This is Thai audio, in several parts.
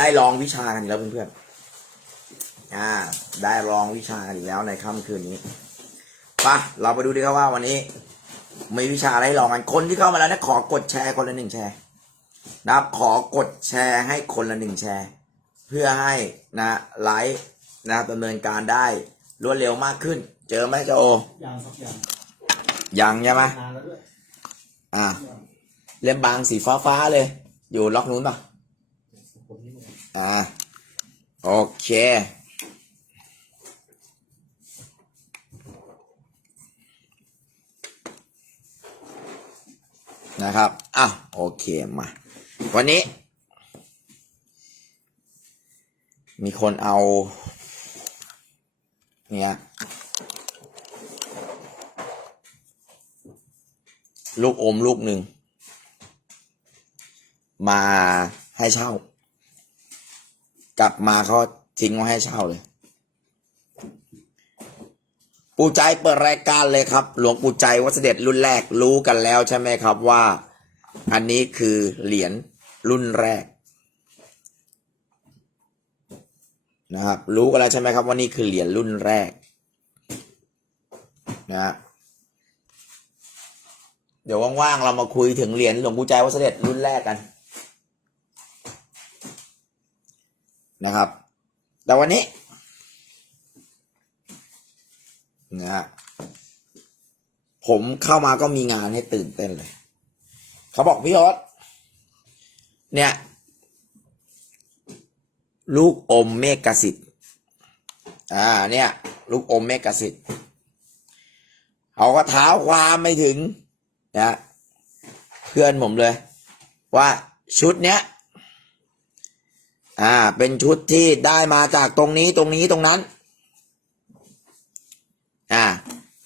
ได้ลองวิชากันอีกแล้วเพื่อนๆอ่า ได้ลองวิชากันอีกแล้วในค่ำคืนนี้ไปะเราไปดูดีครับว่าวันนี้มีวิชาอะไรลองกันคนที่เข้ามาแล้วนะขอกดแชร์คนละหนึ่งแชร์นะครับขอกดแชร์ให้คนละหนึ่งแชร์ เพื่อให้นะไลฟ์นะครับดำเนินการได้รวดเร็วมากขึ้น เจอไหมเจ้าโอยังครับยังยังใช่ไหมอ่าเล่มบางสีฟ้าฟ้าๆเลย อยู่ล็อกนู้นปะ อ่าโอเคนะครับอ้าวโอเคมา วันนี้ มีคนเอา เนี่ยลูกอมลูกหนึ่ง มาให้เช่า กลับมาเขาทิ้งไว้ให้เช่าเลยปู่ใจเปิดรายการเลยครับ หลวงปู่ใจวัดเสด็จรุ่นแรกรู้กันแล้วใช่ไหมครับว่า อันนี้คือเหรียญรุ่นแรกนะครับรู้กันแล้วใช่ไหมครับว่านี่คือเหรียญรุ่นแรกนะเดี๋ยวว่างๆเรามาคุยถึงเหรียญหลวงปู่ใจวัดเสด็จรุ่นแรกกัน นะครับ แต่วันนี้นะฮะผมเข้ามาก็มีงานให้ตื่นเต้นเลย เขาบอกพี่ยศเนี่ย ลูกอมเมกสิทธิ์อ่าเนี่ย ลูกอมเมกสิทธิ์เขาก็เท้าความไม่ถึงนะเพื่อนผมเลย ว่าชุดเนี้ย อ่า เป็นชุดที่ได้มาจากตรงนี้ตรงนี้ตรงนั้น อ่า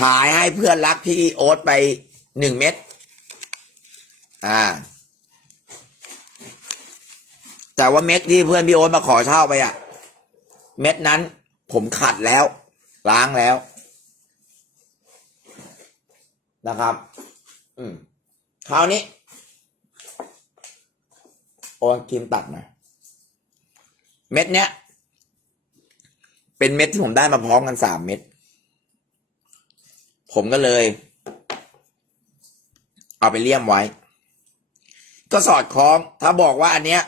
ขายให้เพื่อนรักพี่โอ๊ตไปหนึ่งเม็ด อ่า แต่ว่าเม็ดที่เพื่อนพี่โอ๊ตมาขอเช่าไปอะ เม็ดนั้น ผมขัดแล้ว ล้างแล้ว นะครับ อืมคราวนี้ โอ้คิมตัดหน่อย เม็ดเนี้ย เป็นเม็ดที่ผมได้มาพร้อมกันสามเม็ด ผมก็เลย เอาไปเลี่ยมไว้ ก็สอดคล้อง ถ้าบอกว่าอันเนี้ย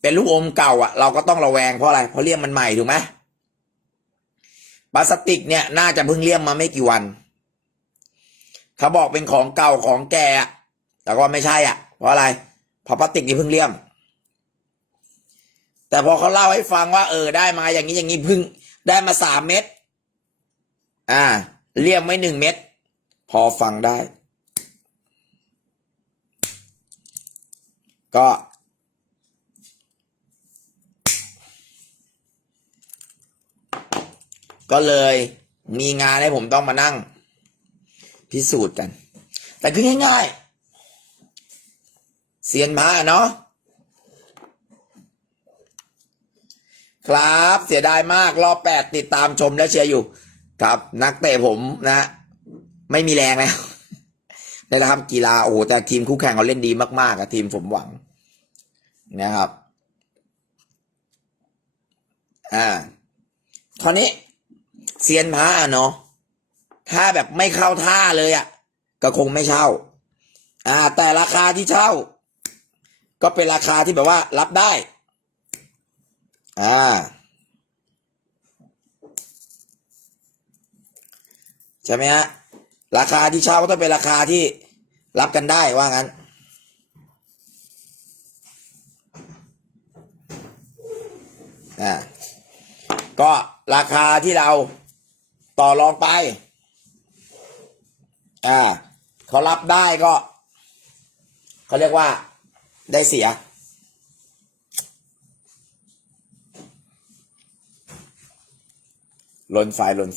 เป็นลูกอมเก่าอะ เราก็ต้องระแวงเพราะอะไร เพราะเลี่ยมมันใหม่ถูกไหมพลาสติกเนี่ยน่าจะเพิ่งเลี่ยมมาไม่กี่วัน ถ้าบอกเป็นของเก่าของแก่ะแต่ก็ไม่ใช่อะ เพราะอะไรเพราะพลาสติกนี่เพิ่งเลี่ยม แต่พอเขาเล่าให้ฟังว่า เออ ได้มาอย่างนี้อย่างนี้พึ่ง ได้มาสามเม็ดอ่า เลี่ยมไว้หนึ่งเม็ดพอฟังได้ ก็ ก็เลยมีงานให้ผมต้องมานั่ง พิสูจน์กัน แต่คือง่ายๆเซียนมาเนาะ ครับ เสียดายมากรอบแปดติดตามชมและเชียร์อยู่ ครับ นักเตะผมนะ ไม่มีแรงแล้วในะครับกีฬาโอ้แต่ทีมคู่แข่งเขาเล่นดีมากๆอะทีมสมหวังนะครับ อ่าคราวนี้เซียนพระเนาะถ้าแบบไม่เข้าท่าเลยอะก็คงไม่เช่า อ่า แต่ราคาที่เช่า ก็เป็นราคาที่แบบว่ารับได้ อ่า ใช่ไหมฮะ ราคาที่เช่าก็ต้องเป็นราคาที่รับกันได้ว่างั้น อ่า ก็ราคาที่เราต่อรองไป อ่า เขารับได้ก็ เขาเรียกว่าได้เสีย ลนไฟลน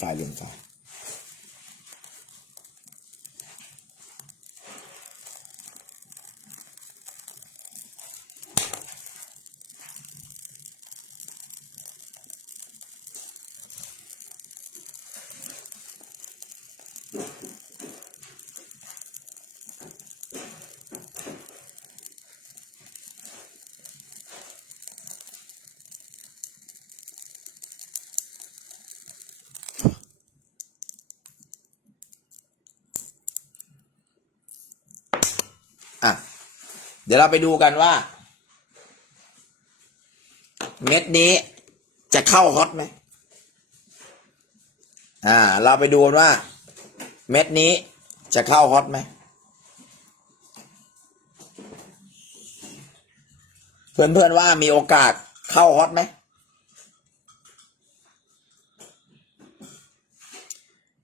อะ เดี๋ยวเราไปดูกันว่า เม็ดนี้จะเข้าฮอตไหมอ่า เราไปดูกันว่า เม็ดนี้จะเข้าฮอตไหมเพื่อนๆว่ามีโอกาสเข้าฮอตไหม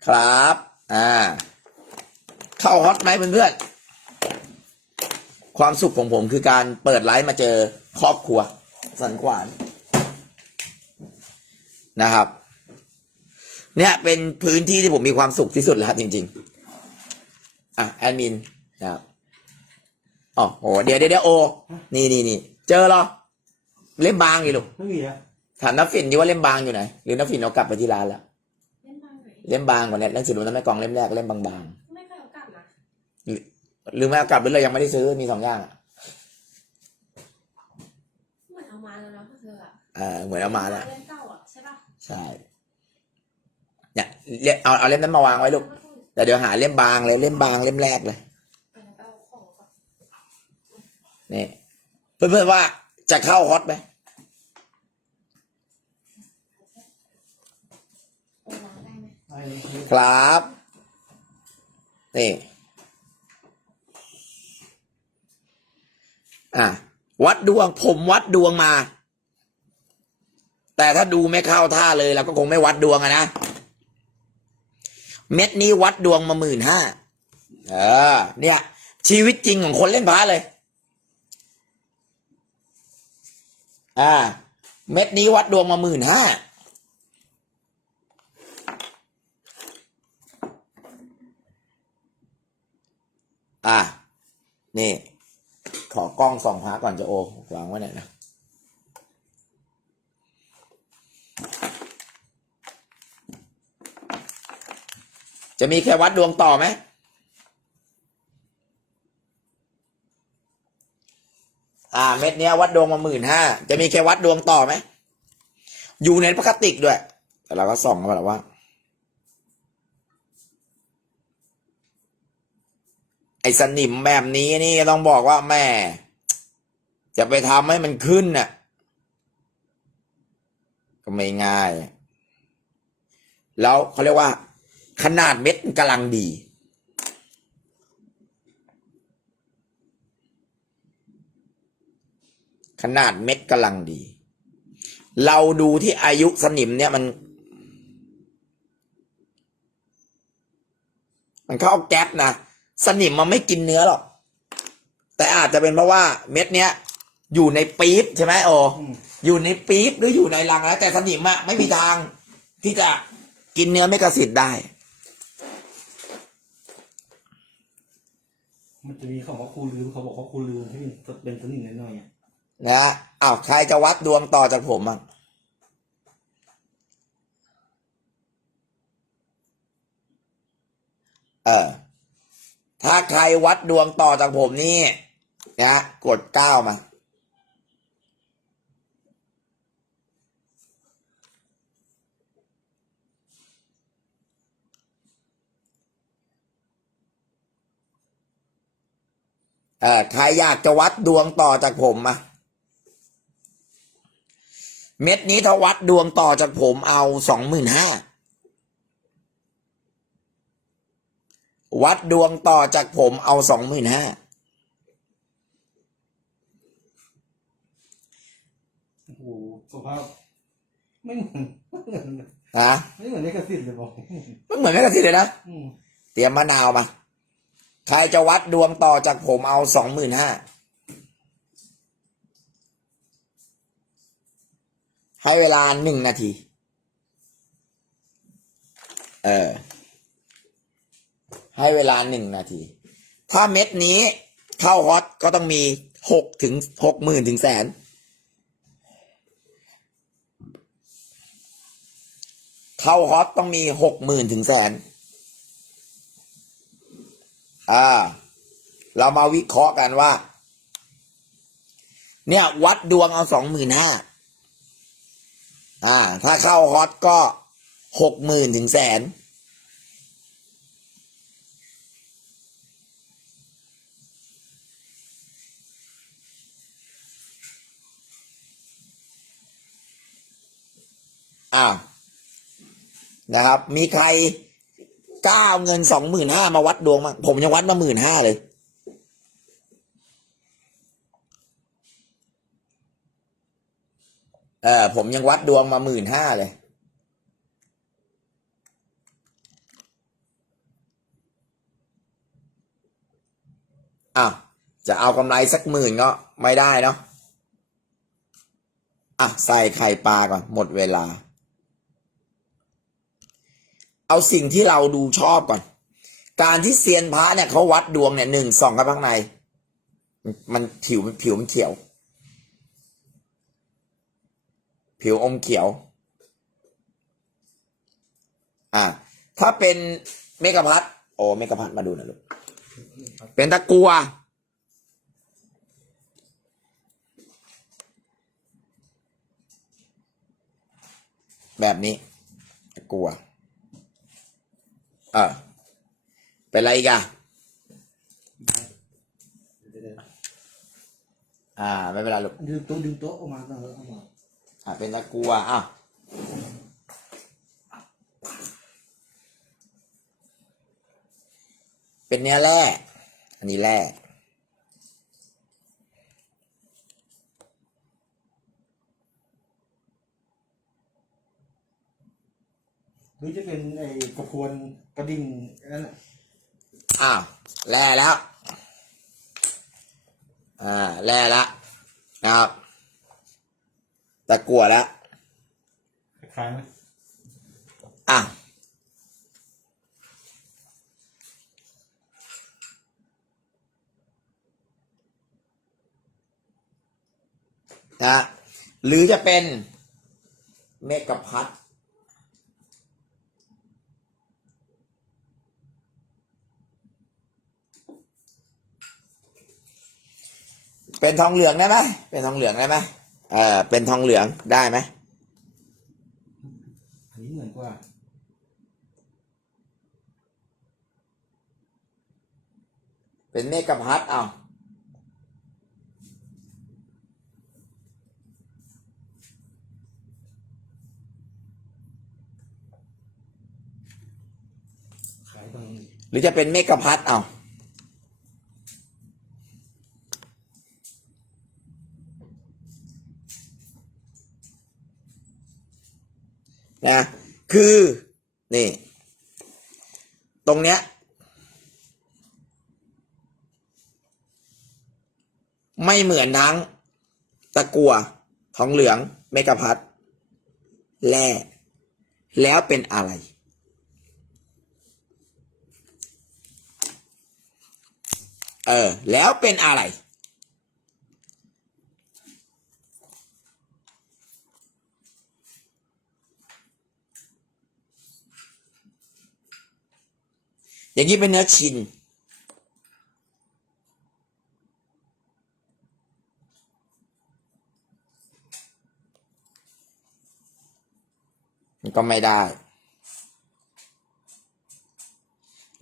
ครับ อ่า เข้าฮอตไหมเพื่อนๆ ความสุขของผมคือการเปิดไลฟ์มาเจอครอบครัว สันขวานนะครับ เนี่ยเป็นพื้นที่ที่ผมมีความสุขที่สุดแล้วครับจริง ๆ อะแอดมินนะครับอ๋อโหเดี๋ยวเดี๋ยวเดี๋ยวโอ นี่นี่นี่เจอเหรอ เล่มบางอยู่ลูกไม่มีอะถามน้ำฝิ่นดีว่าเล่มบางอยู่ไหนหรือน้ำฝิ่นเอากลับไปที่ร้านแล้วเล่นบางไหนเล่มบางกว่าเนี้หนังสือรุ่นนั้นไม่กองเล่มแรกเล่มบางไม่เคยเอากลับนะ ๆ หรือไม่เอากลับหรือเรายังไม่ได้ซื้อมีสองอย่างอะเหมือนเอามาแล้วเนาะเธออะเออเหมือนเอามาแล้วเล่นเก่าอะใช่ป่ะใช่เนี่ยเล่มเอาเอาเล่มนั้นมาวางไว้ลูกแต่เดี๋ยวหาเล่มบางเลยเล่มบางเล่มแรกเลยไปแล้วไปเอาของก่อนนี่เพื่อนๆว่าจะเข้าฮอตไหมโอ้ล้างได้ไหมไอ้นี่ครับนี่ อะ วัดดวงผมวัดดวงมา แต่ถ้าดูไม่เข้าท่าเลยเราก็คงไม่วัดดวงอะนะ เม็ดนี้วัดดวงมาหมื่นห้าเออ เนี่ย ชีวิตจริงของคนเล่นพระเลย อ่า เม็ดนี้วัดดวงมาหมื่นห้าอะนี่ ขอกล้องส่องพระก่อนจะโอวางไว้หนอยนะจะมีแค่วัดดวงต่อไหมอ่าเม็ดเนี้ยวัดดวงมาหมื่นห้าจะมีแค่วัดดวงต่อไหมอยู่ในพลาสติกด้วย แต่เราก็ส่องกันแบบว่า ไอ้สนิมแบบนี้นี่ต้องบอกว่าแม่ จะไปทำให้มันขึ้นน่ะ ก็ไม่ง่าย แล้วเขาเรียกว่า ขนาดเม็ดกำลังดี ขนาดเม็ดกำลังดี เราดูที่อายุสนิมเนี่ยมันมันเข้าแก๊ปนะ สนิมมันไม่กินเนื้อหรอก แต่อาจจะเป็นเพราะว่าเม็ดเนี้ย อยู่ในปี๊บใช่ไหมโออืมอยู่ในปี๊บหรืออยู่ในรังแล้ว แต่สนิมอะไม่มีทาง ที่จะกินเนื้อไม่กระสิทธิ์ได้ มันจะมีคำว่าครูลืมเขาบอกว่าครูลืมที่มันเป็นสนิมน้อยๆอะนะอ้าวใครจะวัดดวงต่อจากผมอะเออ ถ้าใครวัดดวงต่อจากผมนี่นะกดเก้ามาเออใครอยากจะวัดดวงต่อจากผมมาเม็ดนี้ถ้าวัดดวงต่อจากผมเอาสองหมื่นห้า วัดดวงต่อจากผมเอาสองหมื่นห้าโอ้โหสภาพไม่เหมือนไม่เหมือนนะไม่เหมือนในกระสิทธิ์เลยบอกมันเหมือนไม่กระสิเลยนะอืมเตรียมมะนาวมา ใครจะวัดดวงต่อจากผมเอาสองหมื่นห้าให้เวลาหนึ่งนาที เออ ให้เวลาหนึ่งนาที ถ้าเม็ดนี้เข้าฮอตก็ต้องมีหกถึงหกหมื่นถึงแสน เข้าฮอตต้องมีหกหมื่นถึงแสน อ่า เรามาวิเคราะห์กันว่า เนี่ย วัดดวงเอาสองหมื่นห้าอ่า ถ้าเข้าฮอตก็หกหมื่นถึงแสน อ่านะครับ มีใครกล้าเอาเงินสองหมื่นห้ามาวัดดวงมั้งผมยังวัดมาหมื่นห้าเลย เออผมยังวัดดวงมาหมื่นห้าเลยอะจะเอากำไรสักหมื่นก็ไม่ได้เนาะอะใส่ไข่ปลาก่อนหมดเวลา เอาสิ่งที่เราดูชอบก่อน การที่เซียนพระเนี่ยเขาวัดดวงเนี่ยหนึ่งสองกับข้างใน มันผิวผิวมันเขียว ผิวอมเขียว อะถ้าเป็นเมกะพัดโอ้เมกะพัดมาดูนะลูกเป็นตะกัวแบบนี้ตะกัว ออเป็นอะไรอีกอะอ่า ไม่เป็นไรลูกดึงโต๊ะดึงโต๊ะออกมาเออเอามาอ่าเป็นตะกัวอะเป็นเนื้อแร่อันนี้แร่หรือจะเป็นไอ้กระพวน กระดิ่งนั่นแหละอ้าวแร่แล้ว อ่าแร่แล้วนะครับตะกัวแล้วคล้ายๆไหมอะนะหรือจะเป็นเมกะพัด เป็นทองเหลืองได้ไหมเป็นทองเหลืองได้ไหมเออเป็นทองเหลืองได้ไหมอันนี้เหมือนกว่าเป็นเมกะพัดเอาขายตรงนี้หรือจะเป็นเมกะพัดเอานะคือ นี่ ตรงเนี้ย ไม่ เหมือนทั้ง ตะกัวทองเหลืองเมกะพัดแร่แล้วเป็นอะไร เออ แล้วเป็นอะไร อย่างนี้เป็นเนื้อชิน มันก็ไม่ได้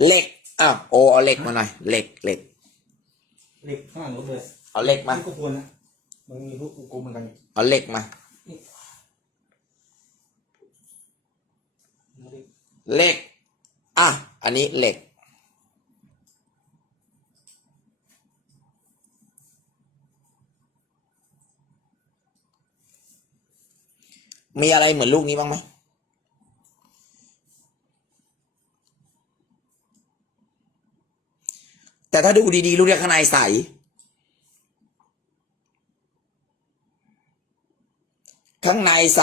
เหล็กอ้าวโอเอาเหล็กมาหน่อยเหล็กเหล็กเหล็กข้างหลังรถเลยเอาเหล็กมา ที่กระพวนนะมันมีรูปกลมๆเหมือนกันเอาเหล็กมาเหล็กอะอันนี้เหล็ก มีอะไรเหมือนลูกนี้บ้างไหม แต่ถ้าดูดีๆลูกเนี้ยข้างในใส ข้างในใส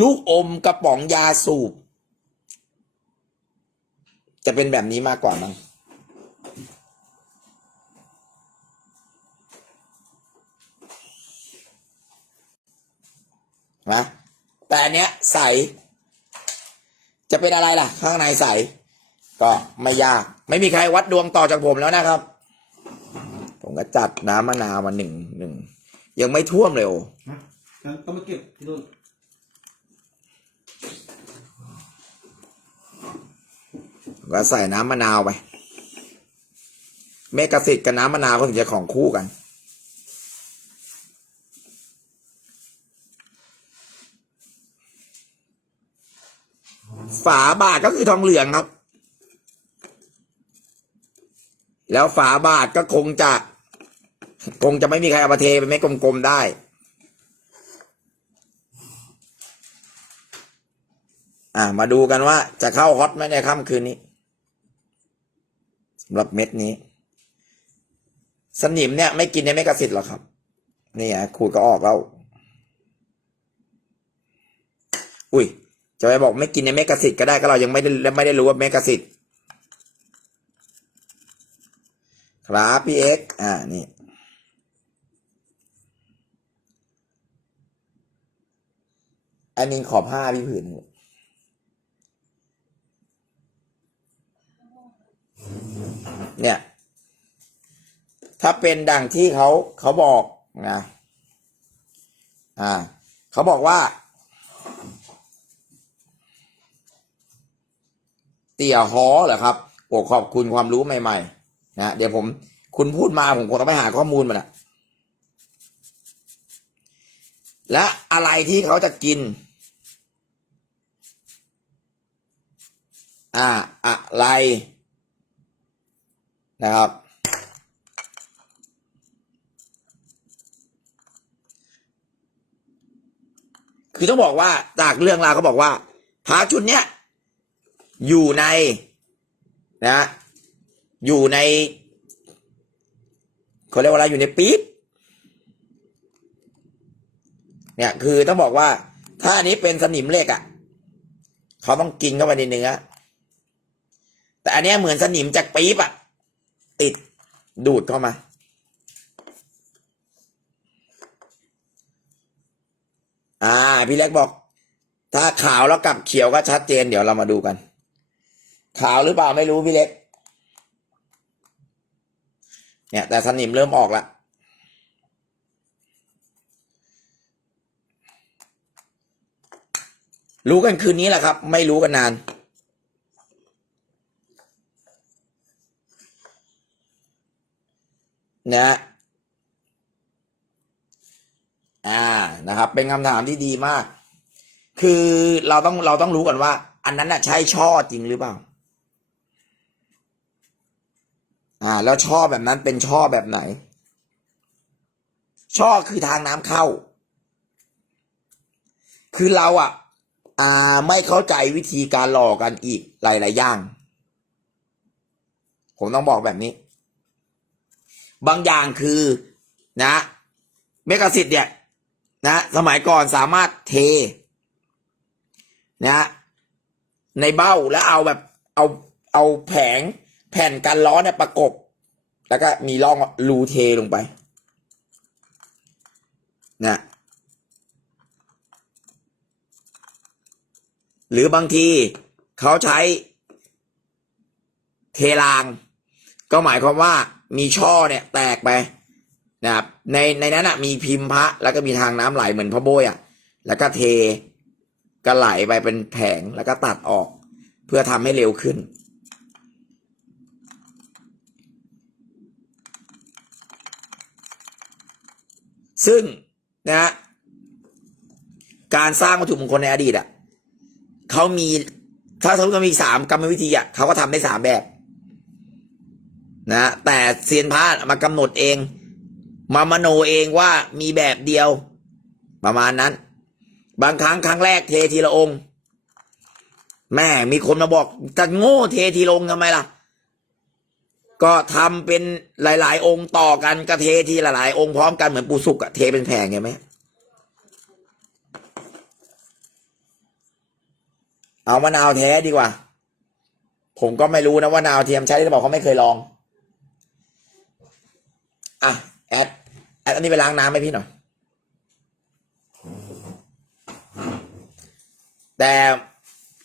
ลูกอมกระป๋องยาสูบ จะเป็นแบบนี้มากกว่ามั้งนะแต่อันเนี้ยใส จะเป็นอะไรล่ะ ข้างในใส ก็ไม่ยาก ไม่มีใครวัดดวงต่อจากผมแล้วนะครับ ผมก็จัดน้ำมะนาวมาหนึ่งหนึ่งยังไม่ท่วมเลยโอฮะงั้นต้องมาเก็บที่นู่นก็ใส่น้ำมะนาวไป เมกะสิทธิ์กับน้ำมะนาวก็ถึงจะของคู่กัน ฝาบาทก็คือทองเหลืองครับ แล้วฝาบาทก็คงจะ คงจะไม่มีใครเอามาเทเป็นเม็ดกลมๆได้อ่ามาดูกันว่าจะเข้าฮอตไหมในค่ำคืนนี้สำหรับเม็ดนี้ สนิมเนี่ย ไม่กินในเมกะสิทธิ์หรอกครับ นี่อะขูดก็ออกแล้วอุ้ยจะไปบอกไม่กินในเมกะสิทธิ์ก็ได้ก็เรายังไม่ได้ไม่ได้รู้ว่าเมกะสิทธิ์ ครับพี่เอ็กซ์อ่านี่อันนี้ขอผ้าพี่ผืนเนี่ย ถ้าเป็นดังที่เขาเขาบอกนะอ่า เขาบอกว่า เตี่ยฮอเหรอครับโอ้ขอบคุณความรู้ใหม่ ๆ นะเดี๋ยวผมคุณพูดมาผมคงต้องไปหาข้อมูลมานะและอะไรที่เขาจะกิน อ่า อะไรนะครับ คือต้องบอกว่าจากเรื่องราวเขาบอกว่าพระชุดเนี้ยอยู่ในนะ อยู่ในเขาเรียกว่าอะไรอยู่ในปี๊บเนี่ย คือต้องบอกว่า ถ้าอันนี้เป็นสนิมเหล็กอะ่ะเขาต้องกินเข้าไปในเนื้อแต่อันนี้เหมือนสนิมจากปี๊บอะ่ะ ติดดูดเข้ามาอ่าพี่เล็กบอก ถ้าขาวแล้วกลับเขียวก็ชัดเจน เดี๋ยวเรามาดูกัน ขาวหรือเปล่าไม่รู้พี่เล็ก เนี่ยแต่สนิมเริ่มออกละรู้กันคืนนี้แหละครับ ไม่รู้กันนาน นะอ่านะครับ เป็นคำถามที่ดีมาก คือเราต้องเราต้องรู้ก่อนว่า อันนั้นน่ะใช่ช่อจริงหรือเปล่า อ่า แล้วช่อแบบนั้นเป็นช่อแบบไหน ช่อคือทางน้ำเข้า คือเราอะ อ่าไม่เข้าใจวิธีการหลอกกันอีกหลายๆอย่าง ผมต้องบอกแบบนี้ บางอย่างคือนะ เมกะสิทธิ์เนี่ย นะ สมัยก่อนสามารถเท นะ ในเบ้าแล้วเอาแบบเอาเอาแผง แผ่นกันล้อเนี่ยประกบ แล้วก็มีร่องรูเทลงไปนะหรือบางทีเขาใช้เทราง ก็หมายความว่ามีช่อเนี่ยแตกไปนะครับในในนั้นนะมีพิมพ์พระแล้วก็มีทางน้ำไหลเหมือนพระโบยอะแล้วก็เทก็ไหลไปเป็นแผงแล้วก็ตัดออก เพื่อทำให้เร็วขึ้น ซึ่งนะการสร้างวัตถุมงคลในอดีตอะเขามีถ้าสมมติเขามีสามกรรมวิธีอะเขาก็ทำได้สามแบบ นะ แต่เซียนพระมากำหนดเอง มามโนเองว่ามีแบบเดียว ประมาณนั้น บางครั้งครั้งแรกเททีละองค์ แม่มีคนมาบอกจะโง่เททีลงทำไมล่ะ ก็ทำเป็นหลาย ๆ องค์ต่อกันก็เททีหลาย ๆ องค์พร้อมกันเหมือนปูสุกอะเทเป็นแผงไงไหมเอามะนาวแท้ดีกว่า ผมก็ไม่รู้นะว่านาวเทียมใช้หรือเปล่าเขาไม่เคยลองอะแอดแอดอันนี้ไปล้างน้ำให้พี่หน่อยแต่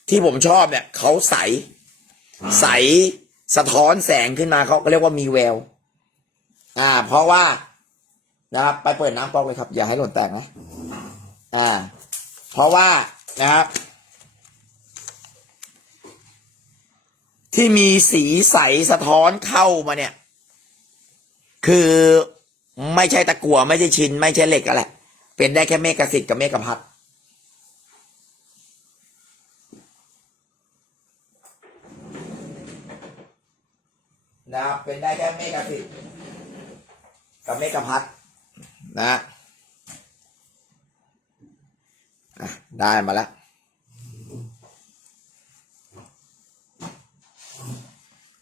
ที่ผมชอบเนี่ยเขาใสใส สะท้อนแสงขึ้นมาเขาก็เรียกว่ามีแวว อ่า เพราะว่านะครับ ไปเปิดน้ำก๊อกเลยครับ อย่าให้หล่นแตกนะ อ่า เพราะว่านะครับ ที่มีสีใสสะท้อนเข้ามาเนี่ย คือไม่ใช่ตะกั่วไม่ใช่ชินไม่ใช่เหล็กอะไรเป็นได้แค่เมกะสิทธิ์กับเมกะพัด นะครับเป็นได้แค่เมกะสิทธิ์กับเมกะพัทนะอะได้มาแล้ว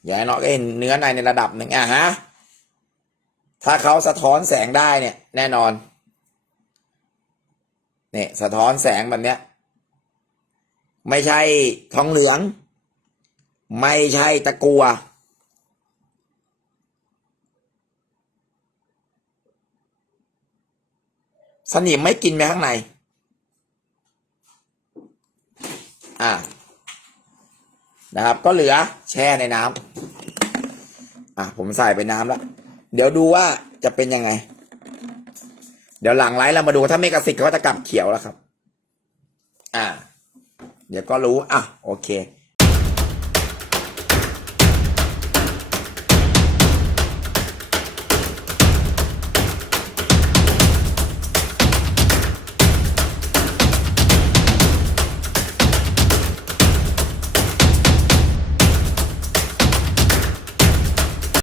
อย่างน้อยก็เห็นเนื้อในในระดับหนึ่งอะฮะ ถ้าเขาสะท้อนแสงได้เนี่ย แน่นอน เนี่ยสะท้อนแสงแบบเนี้ย ไม่ใช่ทองเหลือง ไม่ใช่ตะกัว สนิมไม่กินไปข้างใน อ่า นะครับ ก็เหลือแช่ในน้ำอะ ผมใส่ไปน้ำแล้ว เดี๋ยวดูว่าจะเป็นยังไง เดี๋ยวหลังไลฟ์เรามาดูถ้าเมกะสิกเขาจะกลับเขียวแล้วครับ อ่า เดี๋ยวก็รู้ อะ โอเค